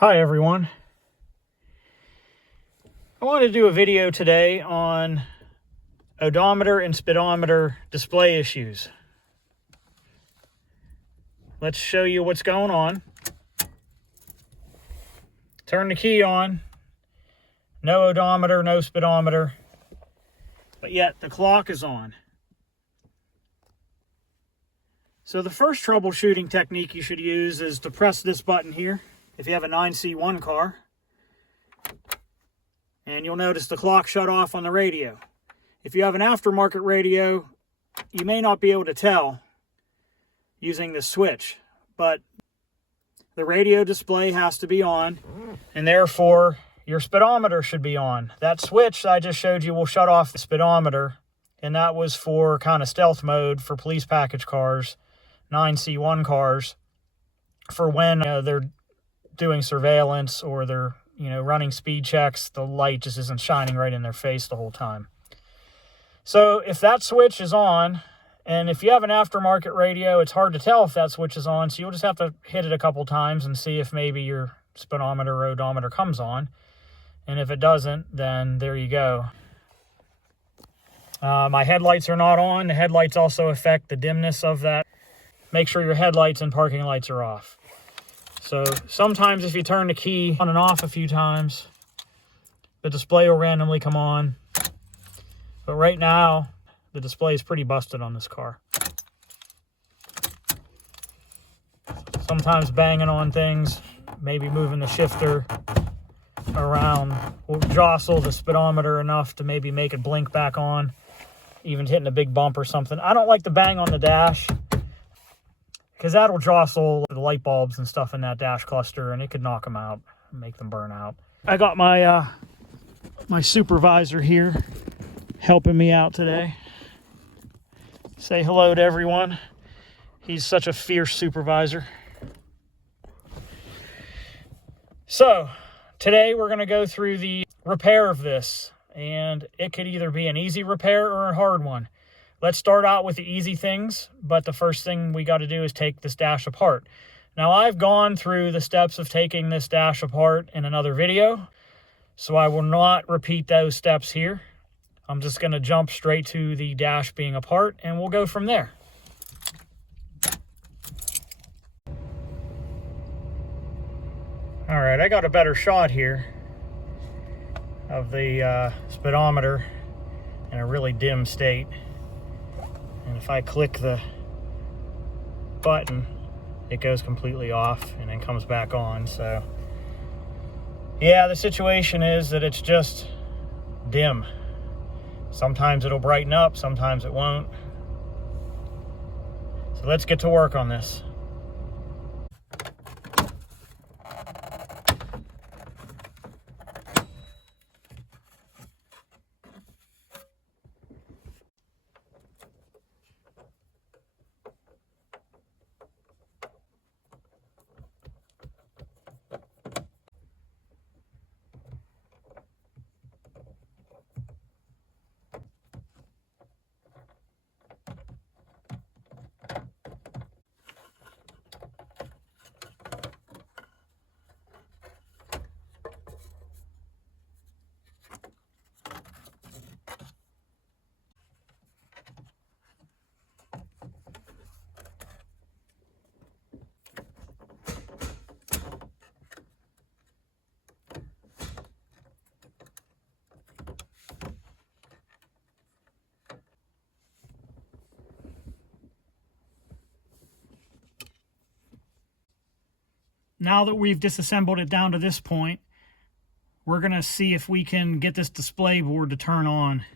Hi everyone. I wanted to do a video today on odometer and speedometer display issues. Let's show you what's going on. Turn the key on. No odometer, no speedometer, but yet the clock is on. So the first troubleshooting technique you should use is to press this button here if you have a 9C1 car. And you'll notice the clock shut off on the radio. If you have an aftermarket radio, you may not be able to tell using the switch, but the radio display has to be on, and therefore your speedometer should be on. That switch I just showed you will shut off the speedometer, and that was for kind of stealth mode for police package cars, 9C1 cars, for when they're doing surveillance or they're running speed checks. The light just isn't shining right in their face the whole time. So if that switch is on, and if you have an aftermarket radio, it's hard to tell if that switch is on, so you'll just have to hit it a couple times and see if maybe your speedometer or odometer comes on. And if it doesn't, then there you go. My headlights are not on. The headlights also affect the dimness of that. Make sure your headlights and parking lights are off. So sometimes if you turn the key on and off a few times, the display will randomly come on. But right now, the display is pretty busted on this car. Sometimes banging on things, maybe moving the shifter around, will jostle the speedometer enough to maybe make it blink back on, even hitting a big bump or something. I don't like to bang on the dash, because that'll jostle the light bulbs and stuff in that dash cluster, and it could knock them out and make them burn out. I got my my supervisor here helping me out today. Say hello to everyone. He's such a fierce supervisor. So today we're going to go through the repair of this, and it could either be an easy repair or a hard one. Let's start out with the easy things, but the first thing we got to do is take this dash apart. Now, I've gone through the steps of taking this dash apart in another video, so I will not repeat those steps here. I'm just going to jump straight to the dash being apart, and we'll go from there. All right, I got a better shot here of the speedometer in a really dim state. And if I click the button, it goes completely off and then comes back on. So yeah, the situation is that it's just dim. Sometimes it'll brighten up, sometimes it won't. So let's get to work on this. Now that we've disassembled it down to this point, we're going to see if we can get this display board to turn on.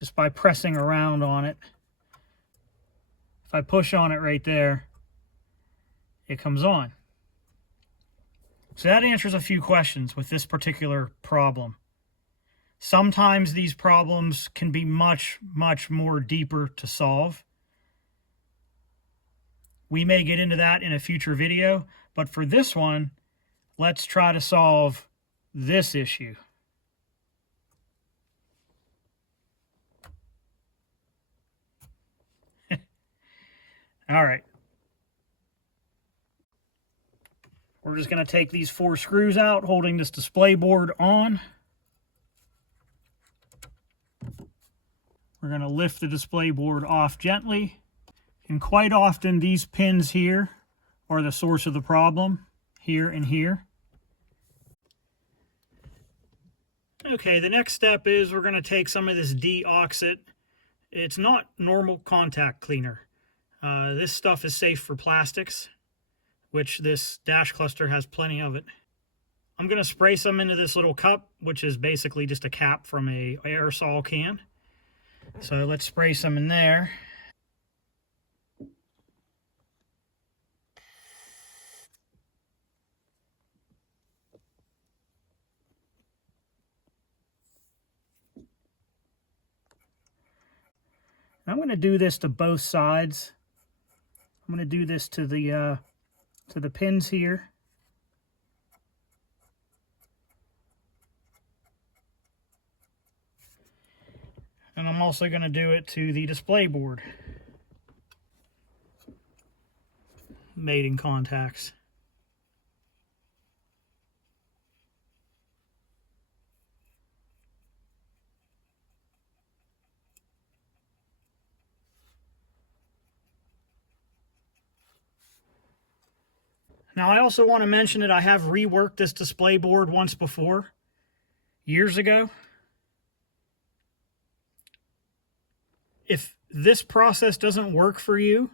Just by pressing around on it. If I push on it right there, it comes on. So that answers a few questions with this particular problem. Sometimes these problems can be much, much more deeper to solve. We may get into that in a future video, but for this one, let's try to solve this issue. All right. We're just going to take these 4 screws out, holding this display board on. We're going to lift the display board off gently. And quite often these pins here are the source of the problem, here and here. Okay, the next step is we're going to take some of this deoxit. It's not normal contact cleaner. This stuff is safe for plastics, which this dash cluster has plenty of it. I'm going to spray some into this little cup, which is basically just a cap from an aerosol can. So let's spray some in there. I'm going to do this to both sides. I'm going to do this to the pins here. And I'm also going to do it to the display board. Mating contacts. Now I also want to mention that I have reworked this display board once before, years ago. If this process doesn't work for you,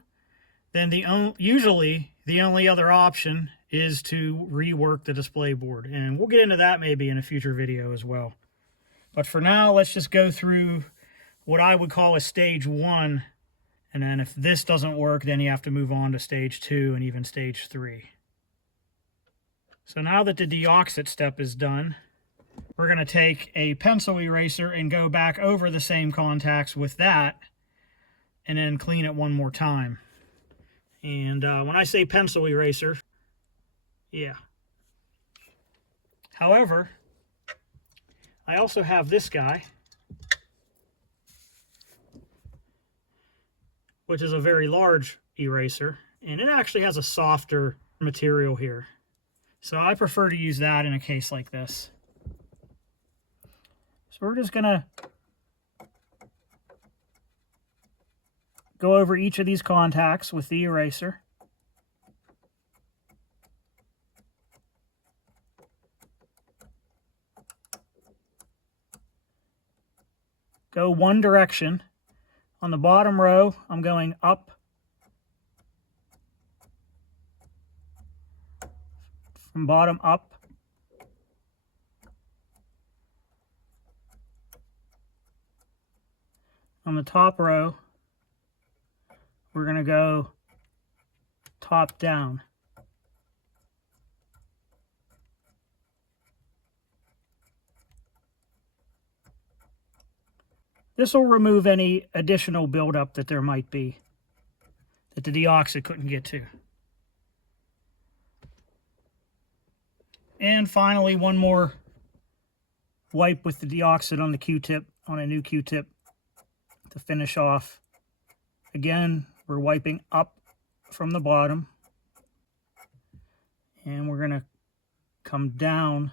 then usually the only other option is to rework the display board. And we'll get into that maybe in a future video as well. But for now, let's just go through what I would call a stage 1. And then if this doesn't work, then you have to move on to stage 2 and even stage 3. So now that the deoxit step is done, we're going to take a pencil eraser and go back over the same contacts with that and then clean it one more time. And when I say pencil eraser, yeah. However, I also have this guy, which is a very large eraser, and it actually has a softer material here. So I prefer to use that in a case like this. So we're just going to go over each of these contacts with the eraser. Go one direction. On the bottom row, I'm going up. From bottom up. On the top row, we're going to go top down. This will remove any additional buildup that there might be that the deoxit couldn't get to. And finally, one more wipe with the deoxit on the Q-tip, on a new Q-tip to finish off. Again, we're wiping up from the bottom. And we're going to come down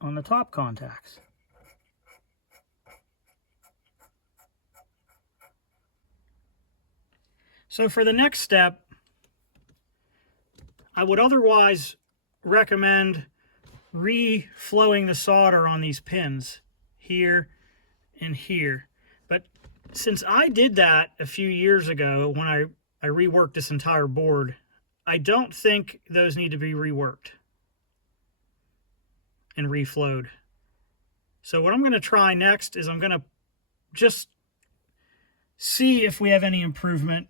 on the top contacts. So for the next step, I would otherwise recommend reflowing the solder on these pins here and here. But since I did that a few years ago when I reworked this entire board, I don't think those need to be reworked and reflowed. So what I'm going to try next is I'm going to just see if we have any improvement.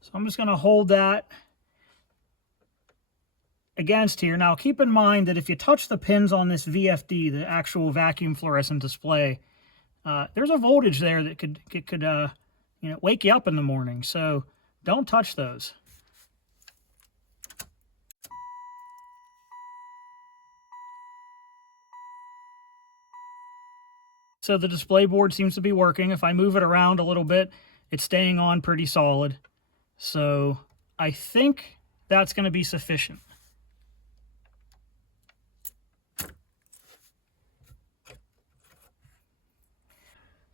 So I'm just going to hold that against here. Now keep in mind that if you touch the pins on this VFD, the actual vacuum fluorescent display, there's a voltage there that could wake you up in the morning. So don't touch those. So the display board seems to be working. If I move it around a little bit, it's staying on pretty solid. So I think that's going to be sufficient.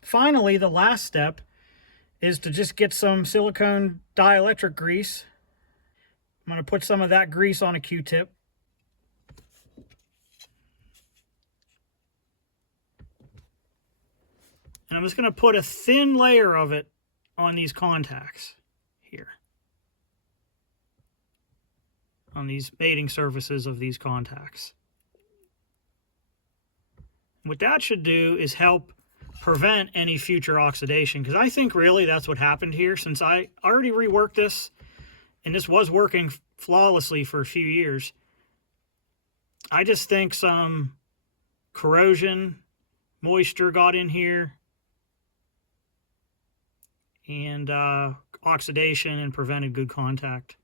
Finally, the last step is to just get some silicone dielectric grease. I'm going to put some of that grease on a Q-tip. And I'm just going to put a thin layer of it on these contacts here. On these mating surfaces of these contacts. What that should do is help prevent any future oxidation, because I think really that's what happened here. Since I already reworked this, and this was working flawlessly for a few years, I just think some corrosion, moisture got in here, and oxidation, and prevented good contact.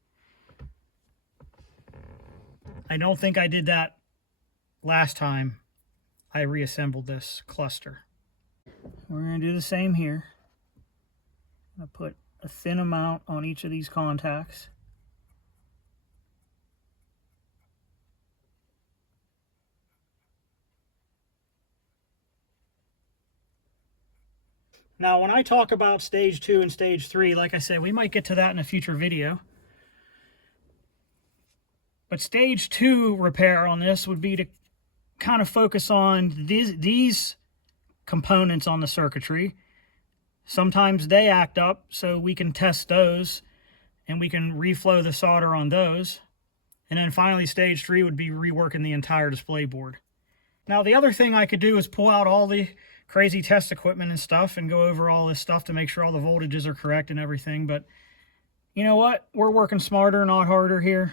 I don't think I did that last time I reassembled this cluster. We're going to do the same here. I'm going to put a thin amount on each of these contacts. Now, when I talk about stage 2 and stage 3, like I said, we might get to that in a future video. But stage 2 repair on this would be to kind of focus on these components on the circuitry. Sometimes they act up, so we can test those and we can reflow the solder on those. And then finally, stage 3 would be reworking the entire display board. Now, the other thing I could do is pull out all the crazy test equipment and stuff and go over all this stuff to make sure all the voltages are correct and everything. But you know what? We're working smarter, not harder here.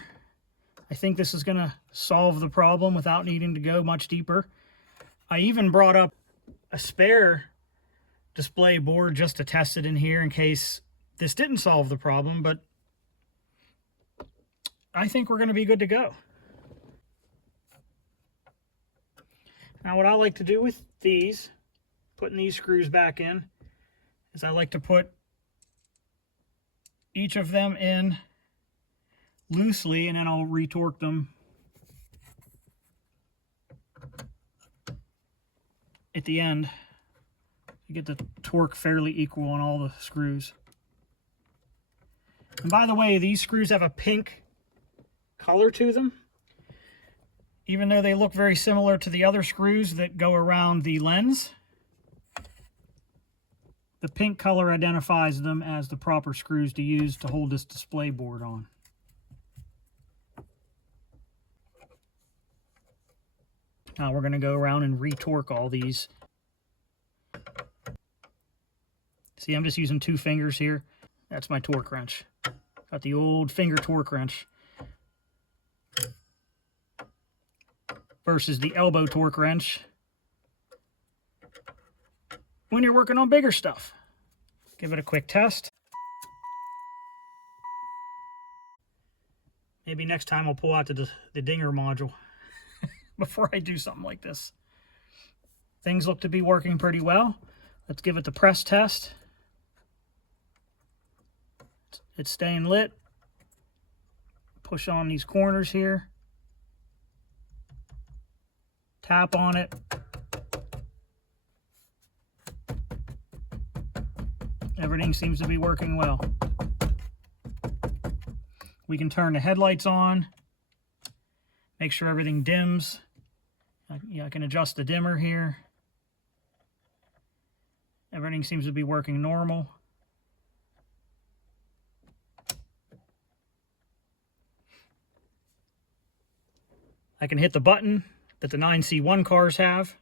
I think this is going to solve the problem without needing to go much deeper. I even brought up a spare display board just to test it in here in case this didn't solve the problem, but I think we're going to be good to go. Now, what I like to do with these, putting these screws back in, is I like to put each of them in loosely, and then I'll retorque them at the end. You get the torque fairly equal on all the screws. And by the way, these screws have a pink color to them. Even though they look very similar to the other screws that go around the lens, the pink color identifies them as the proper screws to use to hold this display board on. Now we're going to go around and retorque all these. See, I'm just using 2 fingers here. That's my torque wrench. Got the old finger torque wrench versus the elbow torque wrench when you're working on bigger stuff. Give it a quick test. Maybe next time I'll pull out the dinger module before I do something like this. Things look to be working pretty well. Let's give it the press test. It's staying lit. Push on these corners here. Tap on it. Everything seems to be working well. We can turn the headlights on. Make sure everything dims. I can adjust the dimmer here. Everything seems to be working normal. I can hit the button that the 9C1 cars have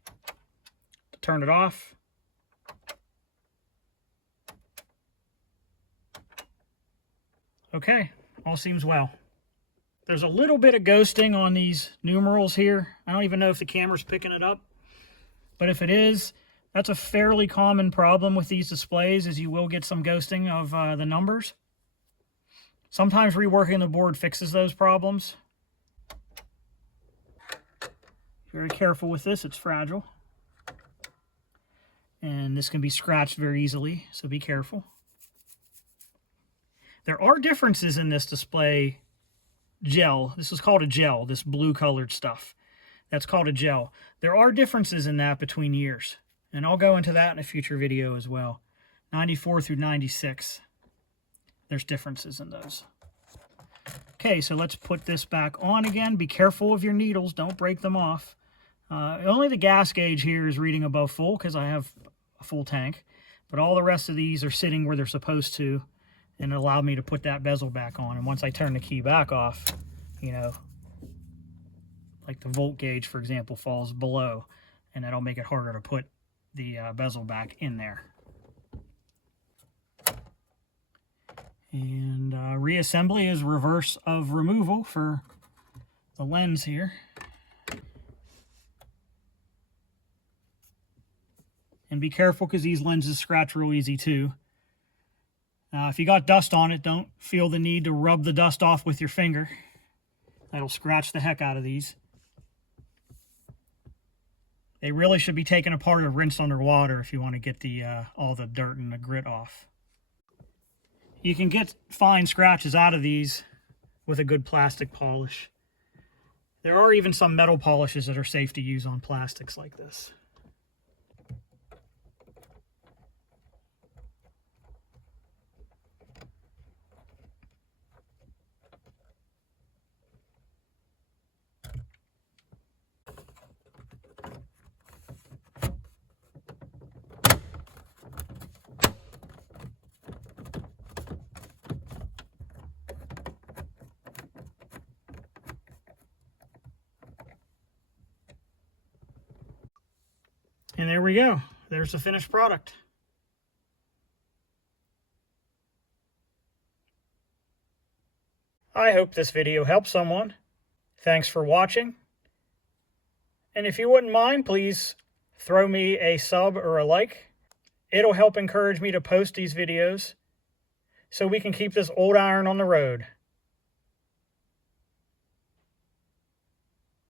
to turn it off. Okay, all seems well. There's a little bit of ghosting on these numerals here. I don't even know if the camera's picking it up, but if it is, that's a fairly common problem with these displays, is you will get some ghosting of the numbers. Sometimes reworking the board fixes those problems. Very careful with this, it's fragile. and this can be scratched very easily, so be careful. There are differences in this display gel. This is called a gel, this blue colored stuff. That's called a gel. There are differences in that between years, and I'll go into that in a future video as well. 94 through 96. There's differences in those. Okay, so let's put this back on again. Be careful of your needles. Don't break them off. Only the gas gauge here is reading above full because I have a full tank. But all the rest of these are sitting where they're supposed to, and it allowed me to put that bezel back on. And once I turn the key back off, you know, like the volt gauge, for example, falls below, and that'll make it harder to put the bezel back in there. And reassembly is reverse of removal for the lens here. And be careful because these lenses scratch real easy too. If you got dust on it, don't feel the need to rub the dust off with your finger. That'll scratch the heck out of these. They really should be taken apart and rinsed under water if you want to get the all the dirt and the grit off. You can get fine scratches out of these with a good plastic polish. There are even some metal polishes that are safe to use on plastics like this. And there we go. There's the finished product. I hope this video helped someone. Thanks for watching. And if you wouldn't mind, please throw me a sub or a like. It'll help encourage me to post these videos so we can keep this old iron on the road.